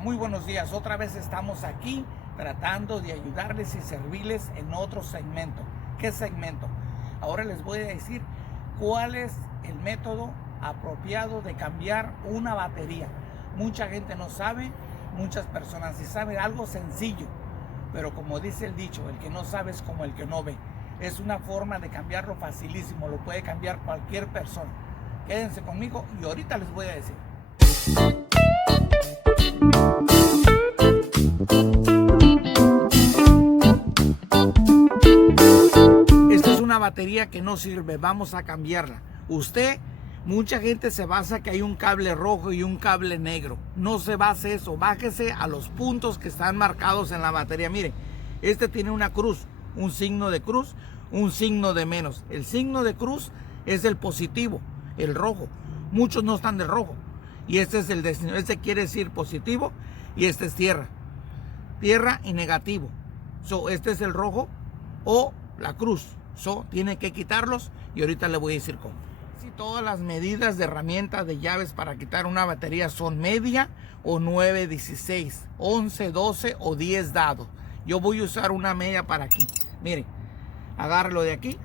Muy buenos días, otra vez estamos aquí tratando de ayudarles y servirles en otro segmento. ¿Qué segmento? Ahora les voy a decir cuál es el método apropiado de cambiar una batería. Mucha gente no sabe, muchas personas sí saben, algo sencillo, pero como dice el dicho, el que no sabe es como el que no ve. Es una forma de cambiarlo facilísimo, lo puede cambiar cualquier persona. Quédense conmigo y ahorita les voy a decir. Esta es una batería que no sirve, vamos a cambiarla. Mucha gente se basa que hay un cable rojo y un cable negro. No se base eso, bájese a los puntos que están marcados en la batería. Mire, este tiene una cruz, un signo de cruz, un signo de menos. El signo de cruz es el positivo, el rojo. Muchos no están de rojo. Y este es el destino, este quiere decir positivo y este es tierra. Tierra y negativo. Este es el rojo o la cruz. Tiene que quitarlos y ahorita le voy a decir cómo. Si todas las medidas de herramientas de llaves para quitar una batería son media o 9, 16, 11, 12 o 10 dados. Yo voy a usar una media para aquí. Mire, agárralo de aquí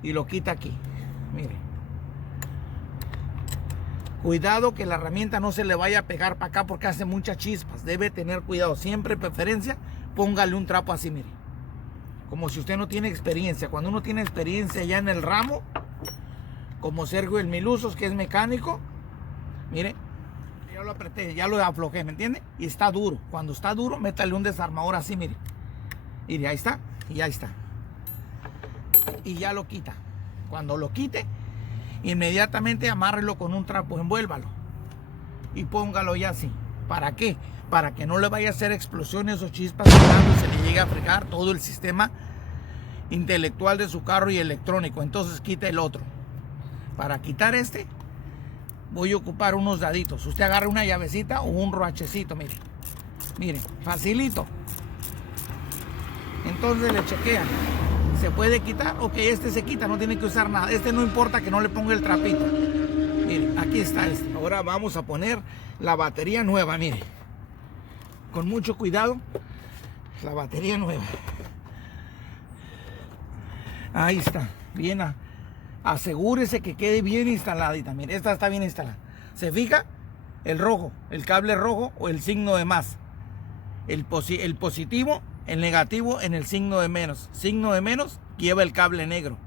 y lo quita aquí. Mire. Cuidado que la herramienta no se le vaya a pegar para acá porque hace muchas chispas. Debe tener cuidado. Siempre preferencia, póngale un trapo así, mire. Como si usted no tiene experiencia. Cuando uno tiene experiencia ya en el ramo, como Sergio el Milusos, que es mecánico, mire, ya lo apreté, ya lo aflojé, ¿me entiende? Y está duro. Cuando está duro, métale un desarmador así, mire. Mire, ahí está, y ahí está. Y ya lo quita. Cuando lo quite, inmediatamente amárrelo con un trapo, envuélvalo y póngalo ya así. ¿Para qué? Para que no le vaya a hacer explosiones o chispas y se le llegue a fregar todo el sistema intelectual de su carro y electrónico. Entonces quita el otro. Para quitar este voy a ocupar unos daditos. Usted agarra una llavecita o un roachecito, mire. Mire, facilito. Entonces le chequean. ¿Se puede quitar? Ok, este se quita, no tiene que usar nada. Este no importa que no le ponga el trapito. Mire, aquí está este. Ahora vamos a poner la batería nueva, mire. Con mucho cuidado, la batería nueva. Ahí está, bien. Asegúrese que quede bien instaladita. Mire, esta está bien instalada. ¿Se fija? El rojo, el cable rojo o el signo de más. El positivo, el negativo en el signo de menos. Signo de menos lleva el cable negro.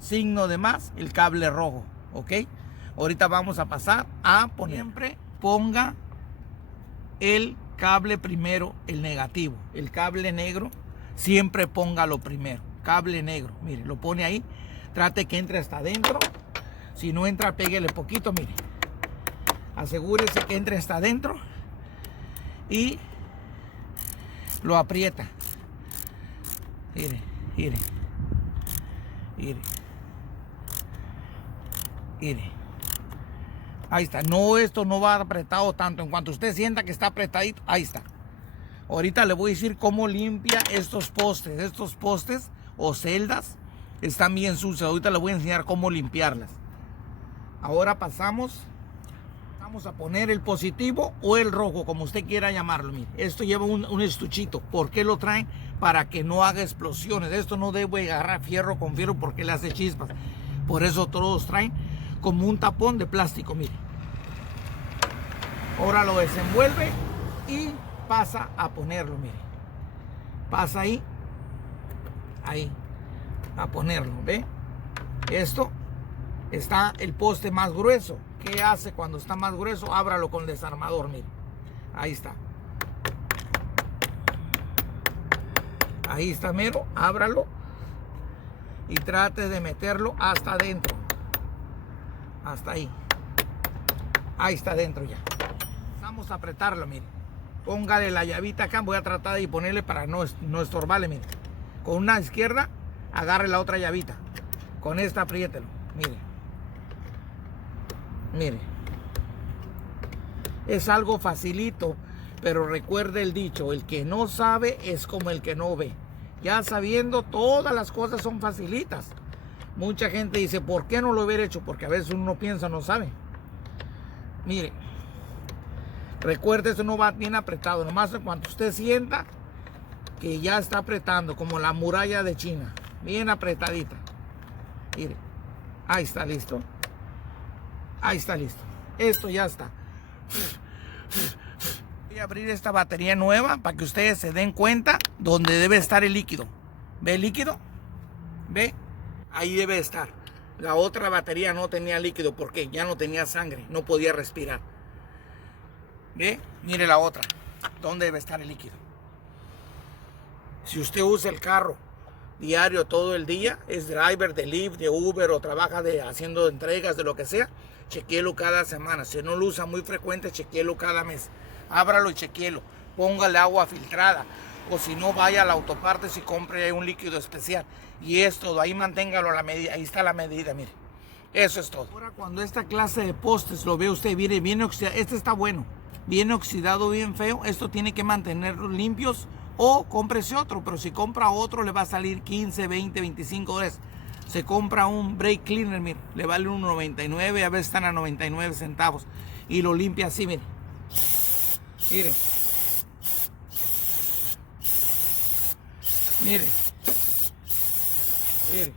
Signo de más, el cable rojo. ¿Ok? Ahorita vamos a pasar a poner. Siempre ponga el cable primero, el negativo. El cable negro, siempre póngalo primero. Cable negro, mire, lo pone ahí. Trate que entre hasta adentro. Si no entra, péguele poquito, mire. Asegúrese que entre hasta adentro. Y lo aprieta. Mire, mire. Mire. Mire. Ahí está. No, esto no va apretado tanto. En cuanto usted sienta que está apretadito, ahí está. Ahorita le voy a decir cómo limpia estos postes. Estos postes o celdas están bien sucias. Ahorita le voy a enseñar cómo limpiarlas. Ahora pasamos. Vamos a poner el positivo o el rojo, como usted quiera llamarlo. Mire, esto lleva un estuchito. ¿Por qué lo traen? Para que no haga explosiones. Esto no debe agarrar fierro con fierro porque le hace chispas. Por eso todos traen como un tapón de plástico, mire. Ahora lo desenvuelve y pasa a ponerlo, mire. Pasa ahí, a ponerlo, ¿ve? Esto está el poste más grueso. ¿Qué hace cuando está más grueso? Ábralo con el desarmador, mire. Ahí está. Ahí está mero, ábralo y trate de meterlo hasta adentro. Hasta ahí. Ahí está adentro ya. Vamos a apretarlo, mire. Póngale la llavita acá. Voy a tratar de ponerle para no estorbarle, mire. Con una izquierda, agarre la otra llavita. Con esta apriételo, mire. Mire. Es algo facilito, pero recuerde el dicho, el que no sabe es como el que no ve. Ya sabiendo, todas las cosas son facilitas. Mucha gente dice, ¿por qué no lo hubiera hecho? Porque a veces uno piensa, no sabe. Mire, Recuerde, eso no va bien apretado, nomás en cuanto usted sienta que ya está apretando, como la muralla de China, bien apretadita. Mire, ahí está listo. Ahí está listo. Esto ya está. Voy a abrir esta batería nueva para que ustedes se den cuenta donde debe estar el líquido. ¿Ve el líquido? ¿Ve? Ahí debe estar. La otra batería no tenía líquido porque ya no tenía sangre, no podía respirar. ¿Ve? Mire la otra. ¿Dónde debe estar el líquido? Si usted usa el carro diario todo el día, es driver de Lyft, de Uber o trabaja haciendo entregas de lo que sea, chequéelo cada semana. Si no lo usa muy frecuente, chequéelo cada mes. Ábralo y chequéelo. Póngale agua filtrada. O si no, vaya a la Autopartes y compre un líquido especial. Y es todo. Ahí manténgalo a la medida. Ahí está la medida, mire. Eso es todo. Ahora, cuando esta clase de postes lo ve usted, mire, bien oxidado. Este está bueno. Bien oxidado, bien feo. Esto tiene que mantenerlos limpios. O cómprese otro. Pero si compra otro, le va a salir 15, 20, 25 dólares. Se compra un brake cleaner, mire. Le vale un 99. A veces están a 99 centavos. Y lo limpia así, mire. Mire. Mire. Mire.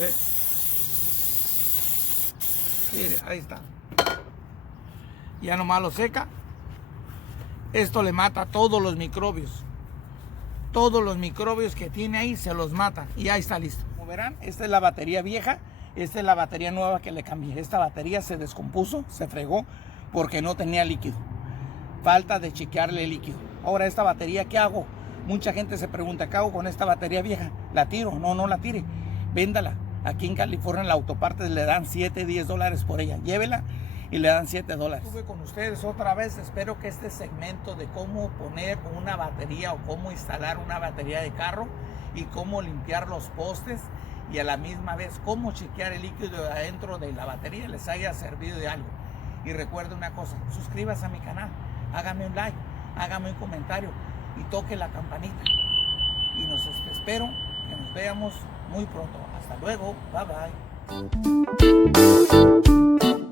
¿Ve? Mire, ahí está. Ya nomás lo seca. Esto le mata todos los microbios. Todos los microbios que tiene ahí se los mata. Y ahí está listo. Como verán, esta es la batería vieja. Esta es la batería nueva que le cambié. Esta batería se descompuso, se fregó porque no tenía líquido. Falta de chequearle el líquido. Ahora, esta batería, ¿qué hago? Mucha gente se pregunta, ¿qué hago con esta batería vieja? ¿La tiro? No, no la tire. Véndala. Aquí en California, en la Autopartes le dan 7, 10 dólares por ella. Llévela y le dan 7 dólares. Estuve con ustedes otra vez. Espero que este segmento de cómo poner una batería o cómo instalar una batería de carro y cómo limpiar los postes y a la misma vez cómo chequear el líquido de adentro de la batería les haya servido de algo. Y recuerde una cosa, suscríbase a mi canal, hágame un like, hágame un comentario y toque la campanita. Y espero que nos veamos muy pronto. Hasta luego, bye bye.